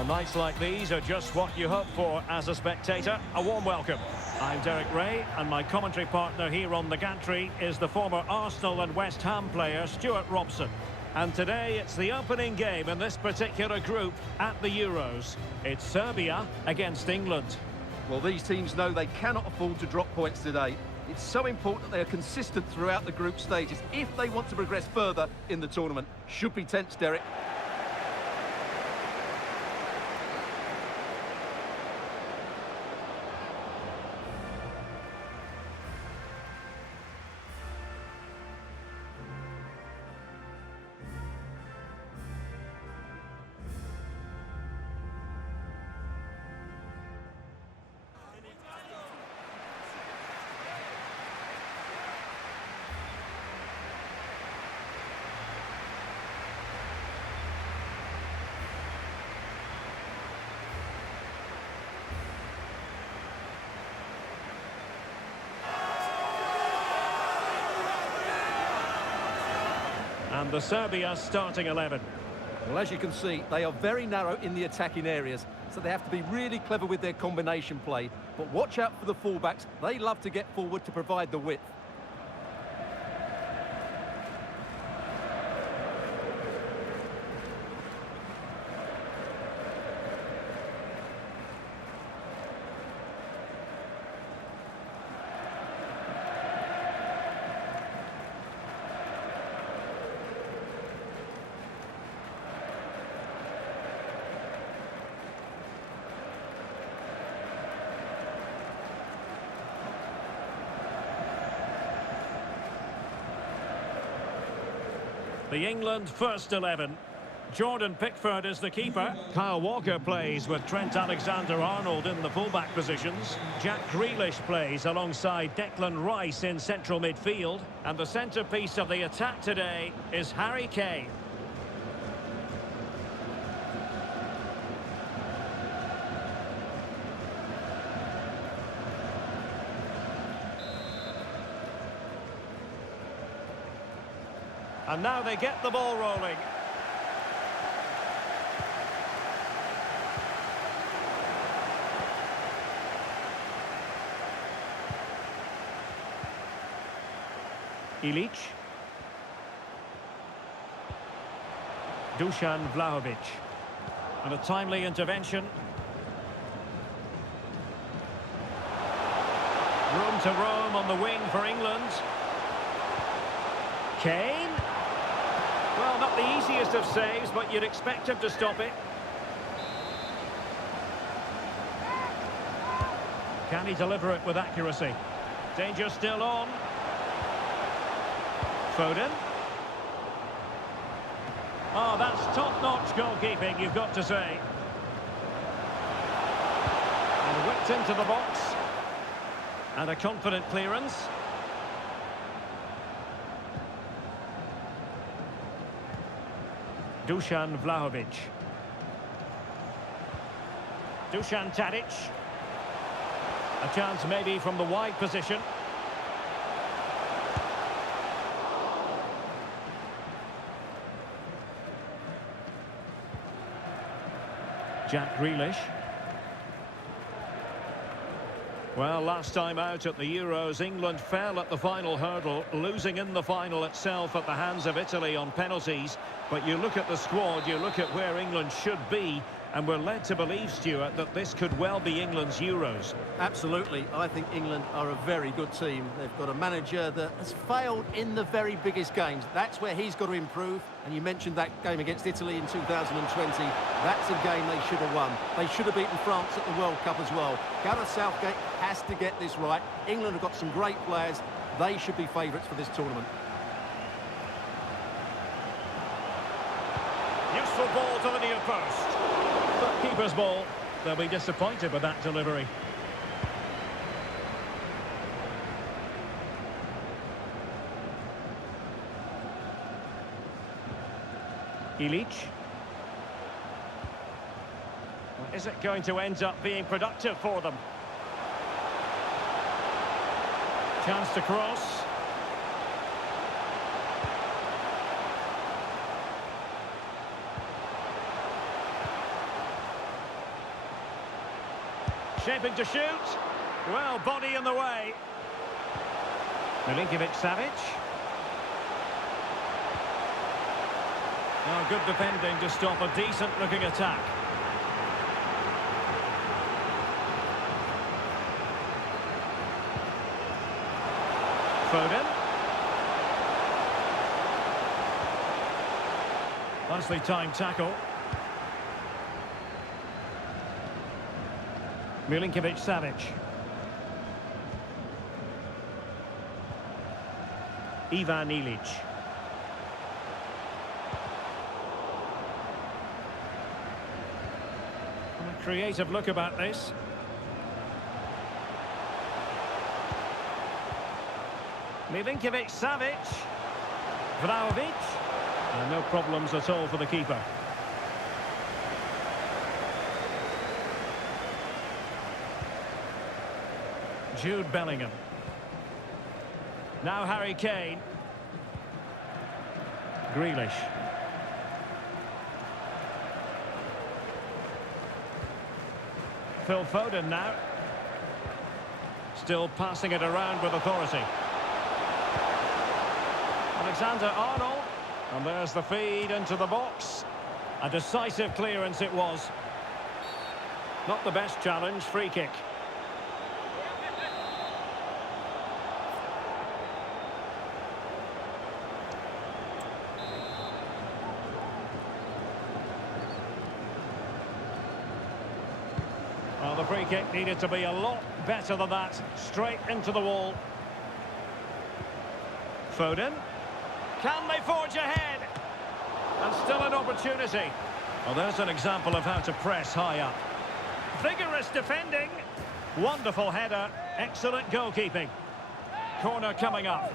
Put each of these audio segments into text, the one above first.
Well, nights like these are just what you hope for as a spectator. A warm welcome. I'm Derek Ray, and my commentary partner here on the gantry is the former Arsenal and West Ham player Stuart Robson. And today it's the opening game in this particular group at the Euros. It's Serbia against England. Well, these teams know they cannot afford to drop points today. It's so important that they are consistent throughout the group stages if they want to progress further in the tournament. Should be tense, Derek. And the Serbia starting 11. Well, as you can see, they are very narrow in the attacking areas, so they have to be really clever with their combination play. But watch out for the fullbacks. They love to get forward to provide the width. The England first 11. Jordan Pickford is the keeper. Kyle Walker plays with Trent Alexander-Arnold in the fullback positions. Jack Grealish plays alongside Declan Rice in central midfield. And the centrepiece of the attack today is Harry Kane. And now they get the ball rolling. Ilic. Dusan Vlahovic. And a timely intervention. Room to roam on the wing for England. Kane. Well, not the easiest of saves, but you'd expect him to stop it. Can he deliver it with accuracy? Danger still on. Foden. Oh, that's top-notch goalkeeping, you've got to say. And whipped into the box. And a confident clearance. Dusan Vlahovic. Dusan Tadic. A chance maybe from the wide position. Jack Grealish. Well, last time out at the Euros, England fell at the final hurdle, losing in the final itself at the hands of Italy on penalties. But you look at the squad, you look at where England should be, and we're led to believe, Stuart, that this could well be England's Euros. Absolutely. I think England are a very good team. They've got a manager that has failed in the very biggest games. That's where he's got to improve. And you mentioned that game against Italy in 2020. That's a game they should have won. They should have beaten France at the World Cup as well. Gareth Southgate has to get this right. England have got some great players. They should be favourites for this tournament. Useful ball to the near post. But keeper's ball. They'll be disappointed with that delivery. Ilic. Well, is it going to end up being productive for them? Chance to cross. Shaping to shoot. Well, body in the way. Milinkovic-Savic. Oh, good defending to stop a decent-looking attack. Foden. Nicely timed tackle. Milinkovic-Savic. Ivan Ilic. A creative look about this. Milinkovic-Savic. Vlahovic. No problems at all for the keeper. Jude Bellingham. Now Harry Kane. Grealish. Phil Foden now. Still passing it around with authority. Alexander-Arnold. And there's the feed into the box. A decisive clearance it was. Not the best challenge, free kick. Well, the free kick needed to be a lot better than that. Straight into the wall. Foden. Can they forge ahead? And still an opportunity. Well, there's an example of how to press high up. Vigorous defending. Wonderful header. Excellent goalkeeping. Corner coming up.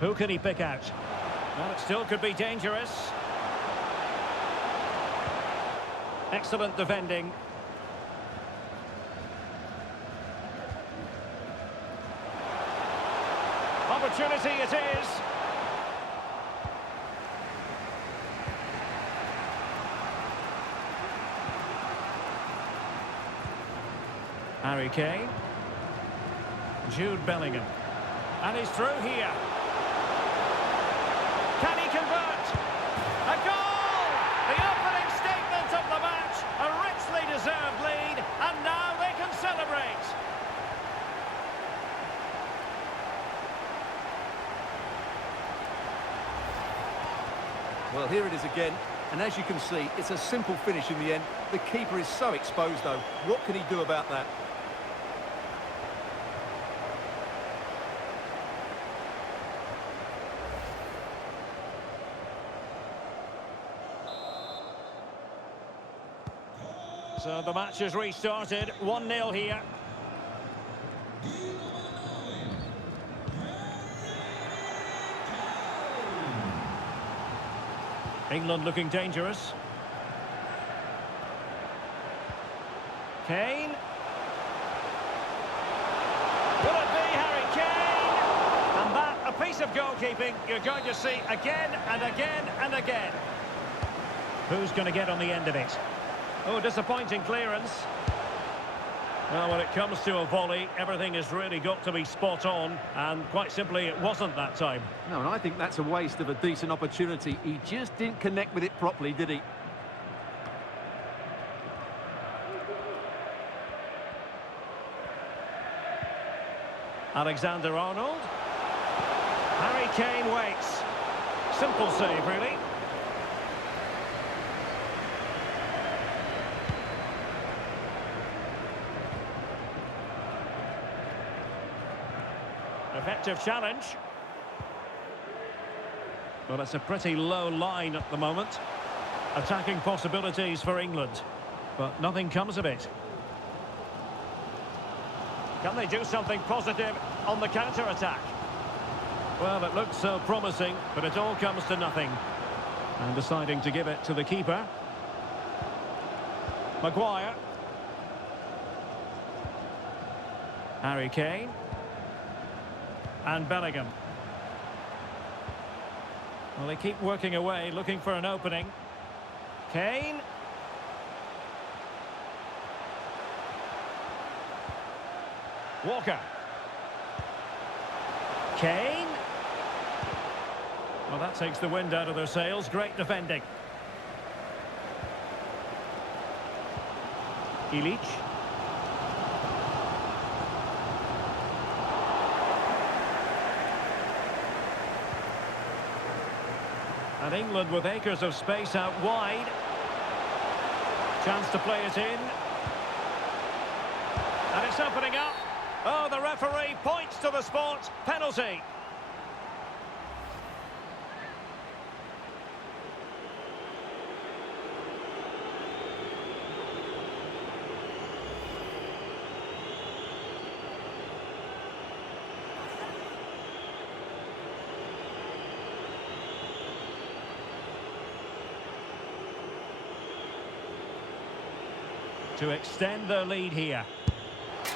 Who can he pick out? Well, it still could be dangerous. Excellent defending. Opportunity it is. Harry Kane. Jude Bellingham. And he's through here. Can he convert? A goal! The opening statement of the match. A richly deserved lead. And now they can celebrate. Well, here it is again, and as you can see, it's a simple finish in the end. The keeper is so exposed, though. What can he do about that? So the match has restarted. 1-0 here. England looking dangerous. Kane. Will it be Harry Kane? And that, a piece of goalkeeping you're going to see again and again and again. Who's going to get on the end of it? Oh, disappointing clearance. Well, when it comes to a volley, everything has really got to be spot on, and quite simply, it wasn't that time. No, and I think that's a waste of a decent opportunity. He just didn't connect with it properly, did he? Alexander-Arnold. Harry Kane waits. Simple save, really. Effective challenge. Well, it's a pretty low line at the moment. Attacking possibilities for England, but nothing comes of it. Can they do something positive on the counter-attack? Well, it looked so promising, but it all comes to nothing. And deciding to give it to the keeper. Maguire. Harry Kane. And Bellingham. Well, they keep working away, looking for an opening. Kane. Walker. Kane. Well, that takes the wind out of their sails. Great defending. Ilic. And England with acres of space out wide. Chance to play it in. And it's opening up. Oh, the referee points to the spot. Penalty. To extend their lead here.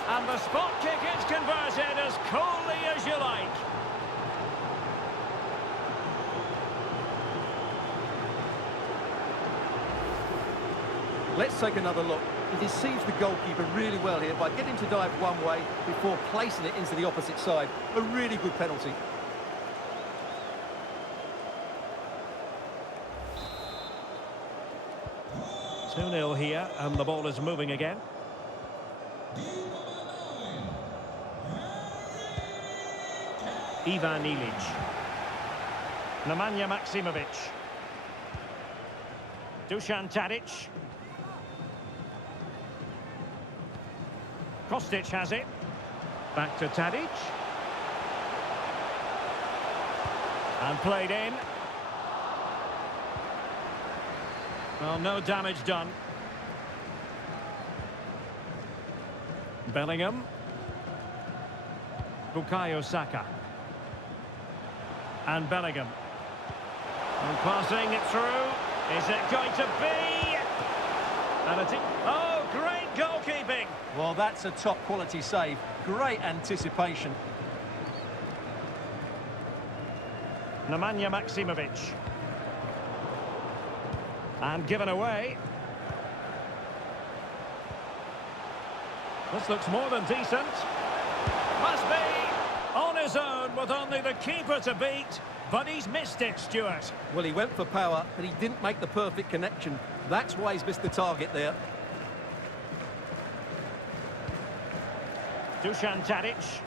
And the spot kick is converted as coolly as you like. Let's take another look. He deceives the goalkeeper really well here by getting to dive one way before placing it into the opposite side. A really good penalty. Two-nil here, and the ball is moving again. Ivan Ilic. Nemanja Maksimovic. Dusan Tadic. Kostic has it. Back to Tadic. And played in. Well, no damage done. Bellingham. Bukayo Saka. And Bellingham. And passing it through. Is it going to be? And oh, great goalkeeping. Well, that's a top-quality save. Great anticipation. Nemanja Maksimovic. And given away. This looks more than decent. Must be on his own with only the keeper to beat. But he's missed it, Stuart. Well, he went for power, but he didn't make the perfect connection. That's why he's missed the target there. Dusan Tadic.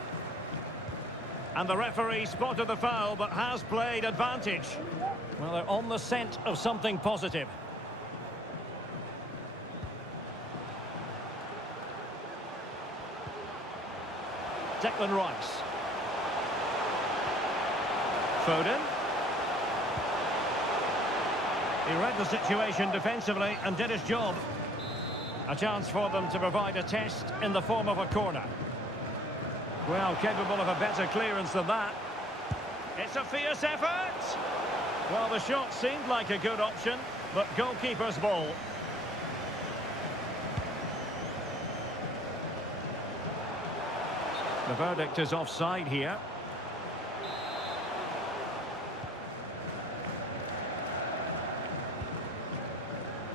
And the referee spotted the foul, but has played advantage. Well, they're on the scent of something positive. Declan Rice. Foden. He read the situation defensively and did his job. A chance for them to provide a test in the form of a corner. Well, capable of a better clearance than that. It's a fierce effort. Well, the shot seemed like a good option, but goalkeeper's ball. The verdict is offside here.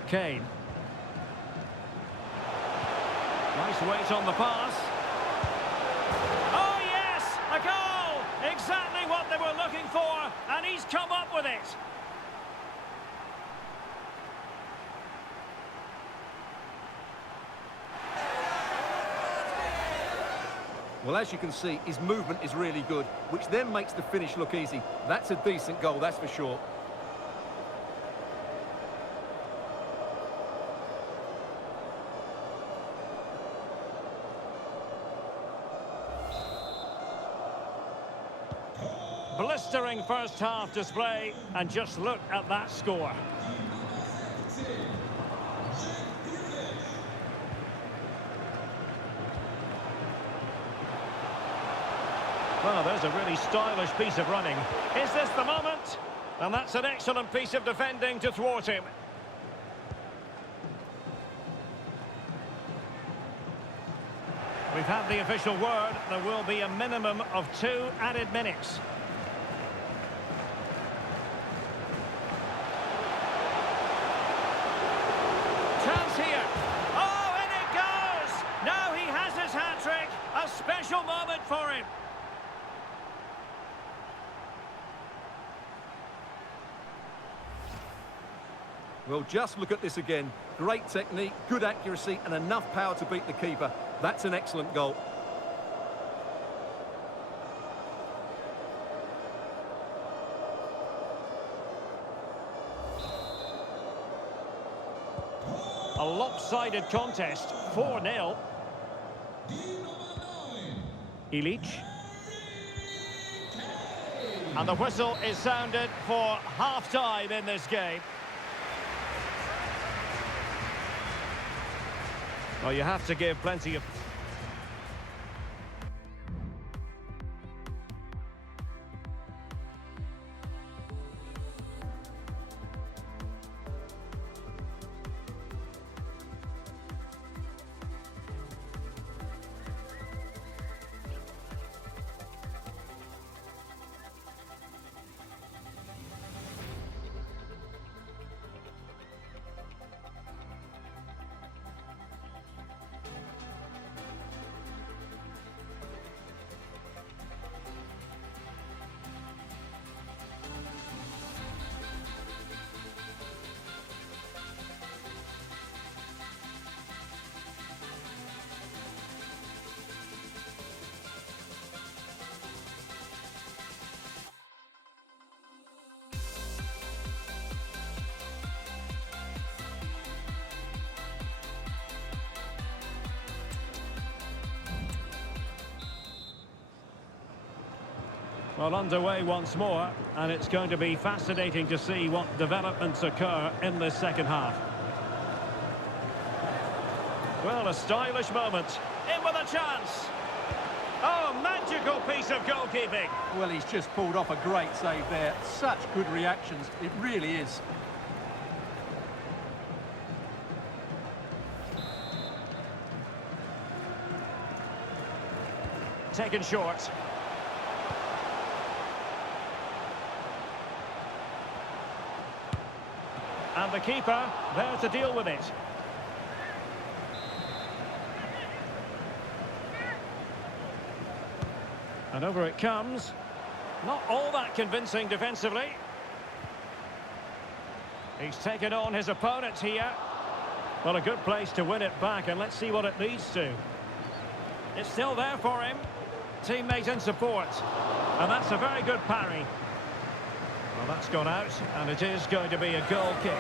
Kane. Nice weight on the pass. Oh, yes! A goal! Exactly what they were looking for, and he's come up with it. Well, as you can see, his movement is really good, which then makes the finish look easy. That's a decent goal, that's for sure. Blistering first half display, and just look at that score. Well, there's a really stylish piece of running. Is this the moment? And that's an excellent piece of defending to thwart him. We've had the official word. There will be a minimum of 2 added minutes. for him. Well, just look at this again. Great technique, good accuracy, and enough power to beat the keeper. That's an excellent goal. A lopsided contest, 4-0. Ilic. And the whistle is sounded for half-time in this game. Well, you have to give plenty of... Well, underway once more, and it's going to be fascinating to see what developments occur in this second half. Well, a stylish moment. In with a chance. Oh, magical piece of goalkeeping. Well, he's just pulled off a great save there. Such good reactions. It really is. Taken short. And the keeper there to deal with it. And over it comes. Not all that convincing defensively. He's taken on his opponent here. Well, a good place to win it back, and let's see what it leads to. It's still there for him. Teammate in support. And that's a very good parry. Well, that's gone out, and it is going to be a goal kick.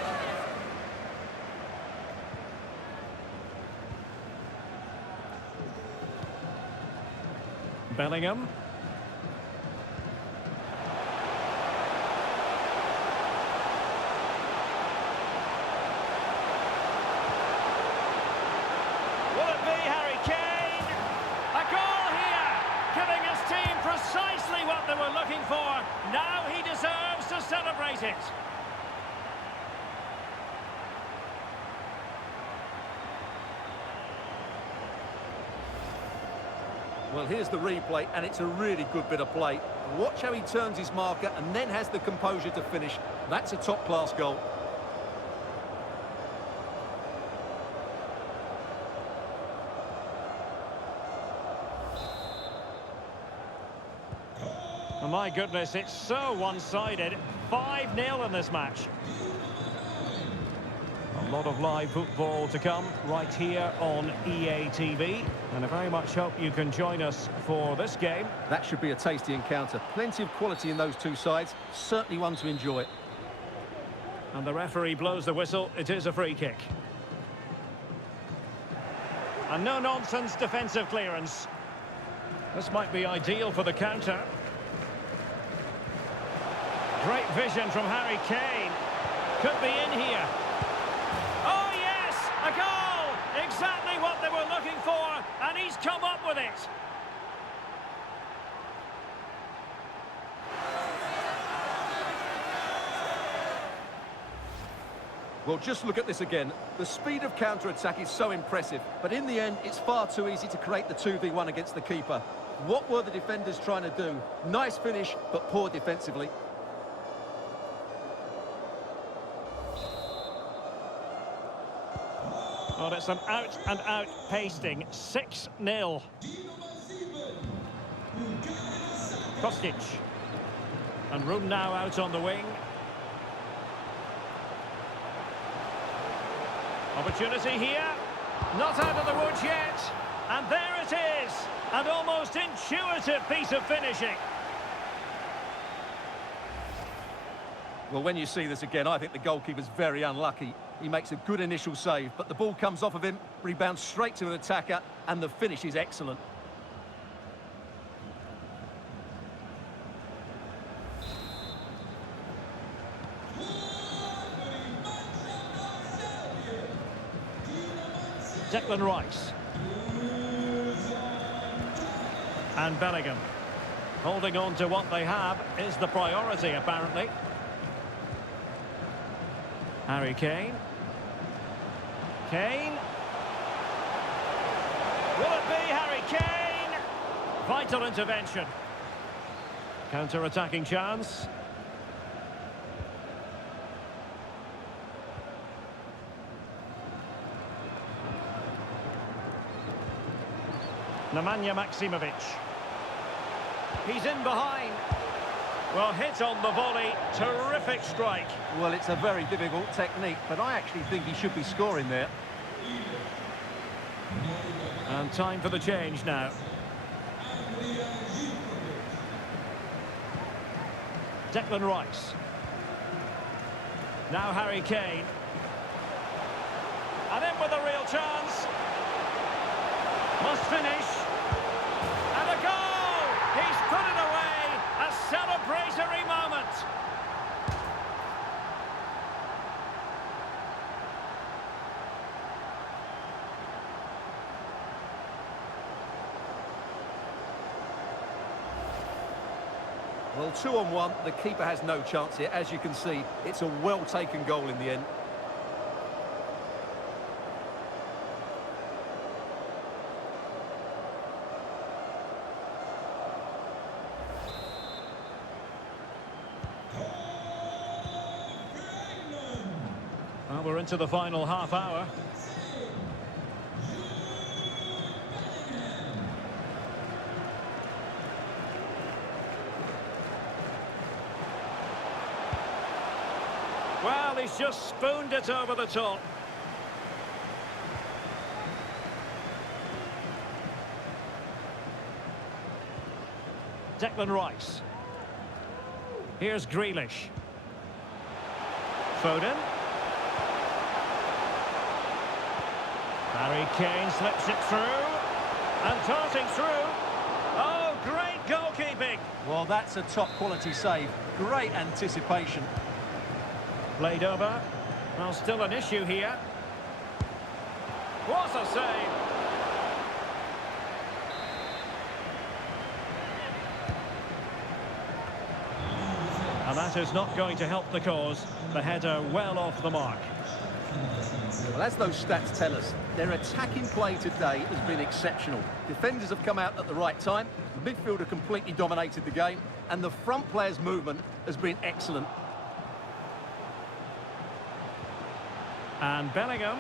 Bellingham. Will it be Harry Kane? A goal here, giving his team precisely what they were looking for. Now he deserves to celebrate it. Well, here's the replay, and it's a really good bit of play. Watch how he turns his marker and then has the composure to finish. That's a top-class goal. Oh, my goodness, it's so one-sided. 5-0 in this match. A lot of live football to come right here on EA TV. And I very much hope you can join us for this game. That should be a tasty encounter. Plenty of quality in those two sides. Certainly one to enjoy. And the referee blows the whistle. It is a free kick. And no-nonsense defensive clearance. This might be ideal for the counter. Great vision from Harry Kane. Could be in here. Oh, yes! A goal! Exactly what they were looking for, and he's come up with it. Well, just look at this again. The speed of counter-attack is so impressive, but in the end, it's far too easy to create the 2v1 against the keeper. What were the defenders trying to do? Nice finish, but poor defensively. Well, it's an out-and-out pasting. 6-0. Kostic. And room now out on the wing. Opportunity here. Not out of the woods yet. And there it is. An almost intuitive piece of finishing. Well, when you see this again, I think the goalkeeper's very unlucky. He makes a good initial save, but the ball comes off of him, rebounds straight to an attacker, and the finish is excellent. Declan Rice. And Bellingham. Holding on to what they have is the priority, apparently. Harry Kane. Kane. Will it be Harry Kane? Vital intervention. Counter-attacking chance. Nemanja Maksimovic. He's in behind. Well, hit on the volley. Terrific strike. Well, it's a very difficult technique, but I actually think he should be scoring there. And time for the change now. Declan Rice. Now Harry Kane. And in with a real chance. Must finish. And a goal! He's put it away. A celebratory moment. Well, 2-on-1, the keeper has no chance here. As you can see, it's a well-taken goal in the end. Well, we're into the final half hour. Well, he's just spooned it over the top. Declan Rice. Here's Grealish. Foden. Harry Kane slips it through. And darting through. Oh, great goalkeeping. Well, that's a top-quality save. Great anticipation. Played over. Well, still an issue here. What a save! And that is not going to help the cause. The header well off the mark. Well, as those stats tell us, their attacking play today has been exceptional. Defenders have come out at the right time, the midfielder completely dominated the game, and the front player's movement has been excellent. And Bellingham.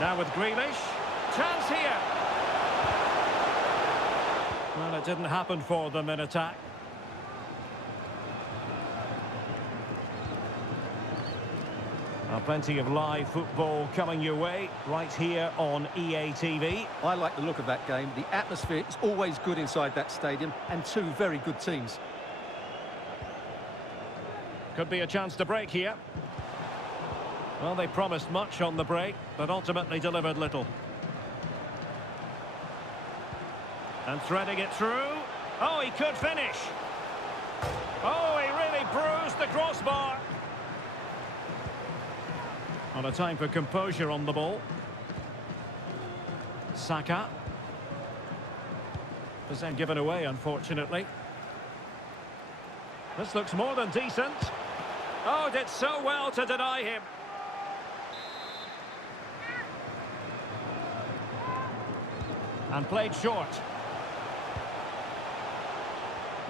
Now with Grealish. Chance here. Well, it didn't happen for them in attack. Plenty of live football coming your way right here on EA TV. I like the look of that game. The atmosphere is always good inside that stadium, and two very good teams. Could be a chance to break here. Well, they promised much on the break, but ultimately delivered little. And threading it through. Oh, he could finish. Oh, he really bruised the crossbar. On a time for composure on the ball. Saka. Was then given away, unfortunately. This looks more than decent. Oh, did so well to deny him. And played short.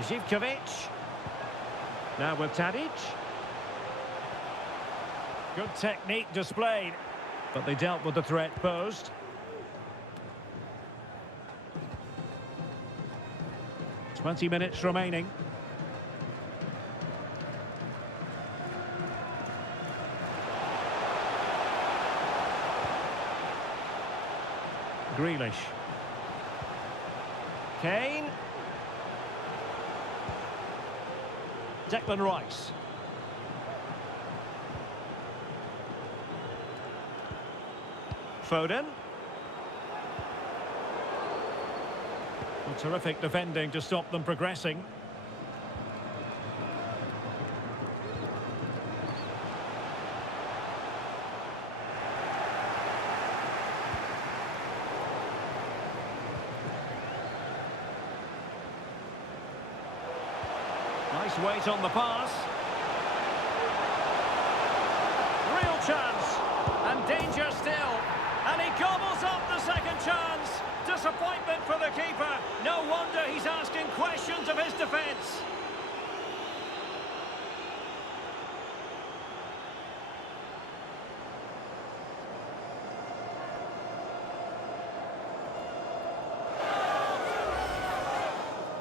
Zivkovic. Now with Tadic. Good technique displayed, but they dealt with the threat posed. 20 minutes remaining. Grealish. Kane. Declan Rice. Foden. Well, terrific defending to stop them progressing. Nice weight on the pass. Real chance. And danger still. And he gobbles up the second chance. Disappointment for the keeper. No wonder he's asking questions of his defence.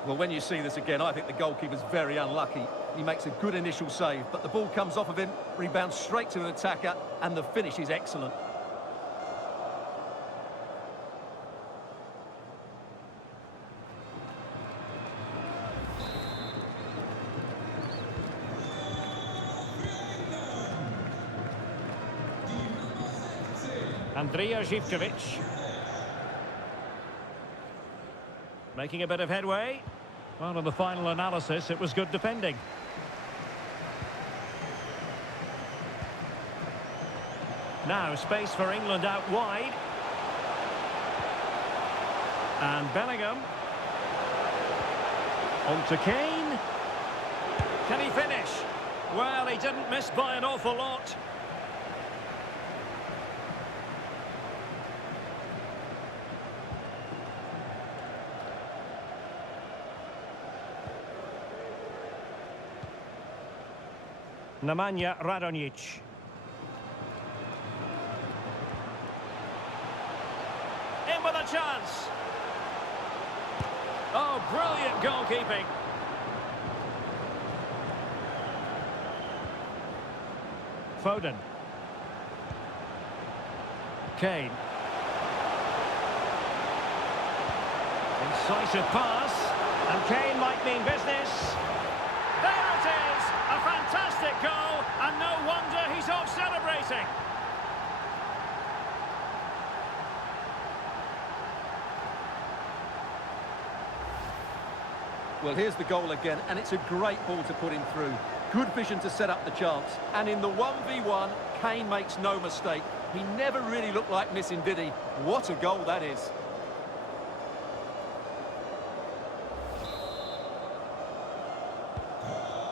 Well, when you see this again, I think the goalkeeper's very unlucky. He makes a good initial save, but the ball comes off of him, rebounds straight to an attacker, and the finish is excellent. Andrija Zivkovic. Making a bit of headway. Well, in the final analysis, it was good defending. Now, space for England out wide. And Bellingham. On to Kane. Can he finish? Well, he didn't miss by an awful lot. Nemanja Radonjic. In with a chance. Oh, brilliant goalkeeping. Foden. Kane. Incisive pass. And Kane might mean business. There it is! A fantastic goal, and no wonder he's off celebrating. Well, here's the goal again, and it's a great ball to put him through. Good vision to set up the chance. And in the 1v1, Kane makes no mistake. He never really looked like missing, did he? What a goal that is.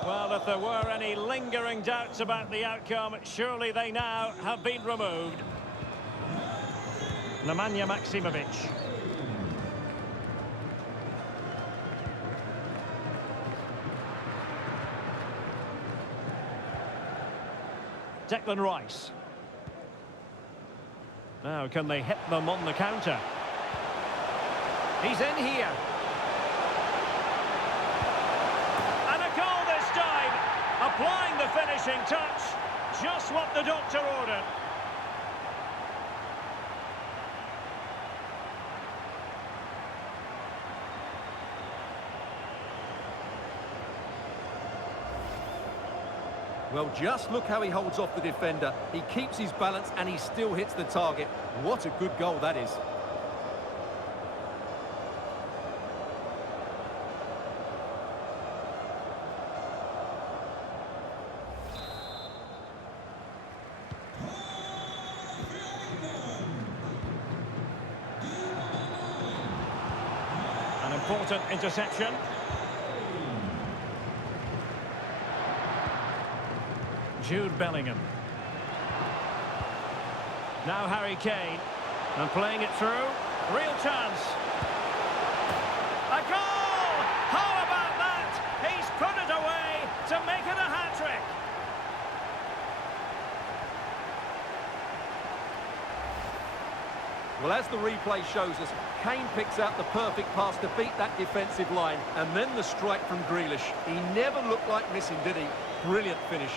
Well, if there were any lingering doubts about the outcome, surely they now have been removed. Nemanja Maksimovic. Declan Rice. Now, can they hit them on the counter? He's in here. Applying the finishing touch, just what the doctor ordered. Well, just look how he holds off the defender. He keeps his balance and he still hits the target. What a good goal that is. An important interception. Jude Bellingham. Now Harry Kane. And playing it through. Real chance. A goal! How about that? He's put it away to make it a hat-trick. Well, as the replay shows us, Kane picks out the perfect pass to beat that defensive line. And then the strike from Grealish. He never looked like missing, did he? Brilliant finish.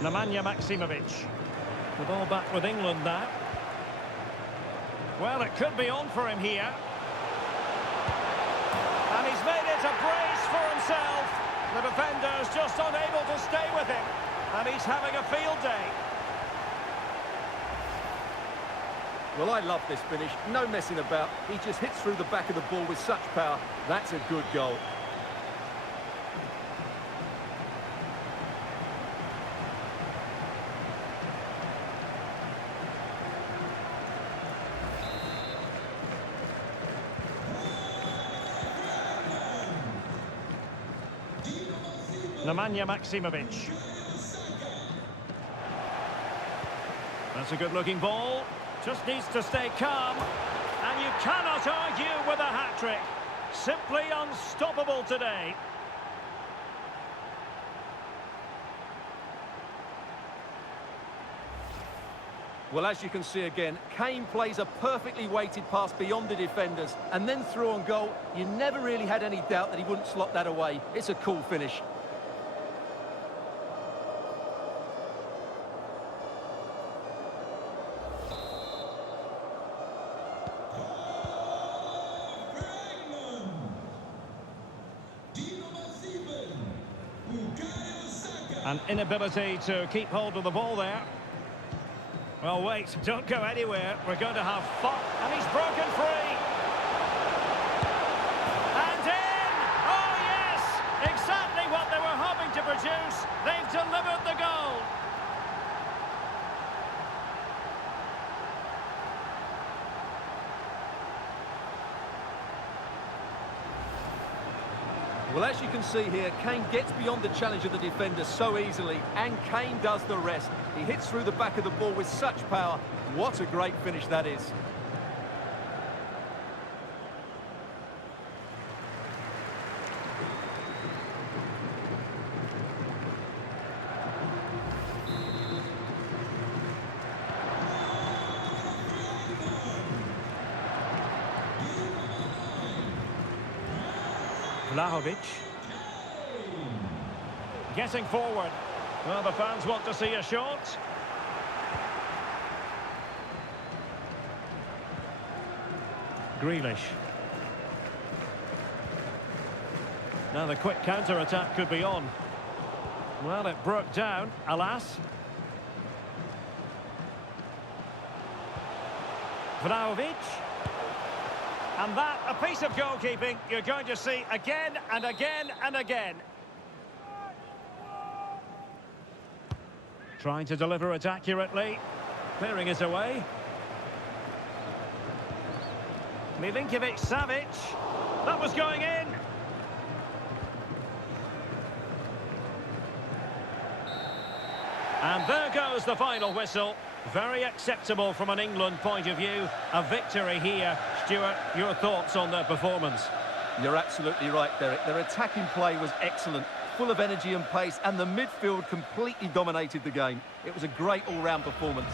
Nemanja Maksimovic. The ball back with England now. Well, it could be on for him here. And he's made it a brace for himself. The defender's just unable to stay with him. And he's having a field day. Well, I love this finish. No messing about. He just hits through the back of the ball with such power. That's a good goal. Nemanja Maksimovic. That's a good-looking ball. Just needs to stay calm. And you cannot argue with a hat-trick. Simply unstoppable today. Well, as you can see again, Kane plays a perfectly weighted pass beyond the defenders. And then through on goal, you never really had any doubt that he wouldn't slot that away. It's a cool finish. An inability to keep hold of the ball there. Well, wait, don't go anywhere. We're going to have fun. And he's broken free. And in! Oh, yes! Exactly what they were hoping to produce. They've delivered the goal. Well, as you can see here, Kane gets beyond the challenge of the defender so easily, and Kane does the rest. He hits through the back of the ball with such power. What a great finish that is. Vlahovic. Getting forward. Well, the fans want to see a shot. Grealish. Now the quick counter-attack could be on. Well, it broke down, alas. Vlahovic. And that, a piece of goalkeeping you're going to see again and again and again. Trying to deliver it accurately. Clearing it away. Milinkovic-Savic. That was going in. And there goes the final whistle. Very acceptable from an England point of view. A victory here. Stuart, your thoughts on their performance? You're absolutely right, Derek. Their attacking play was excellent, full of energy and pace, and the midfield completely dominated the game. It was a great all-round performance.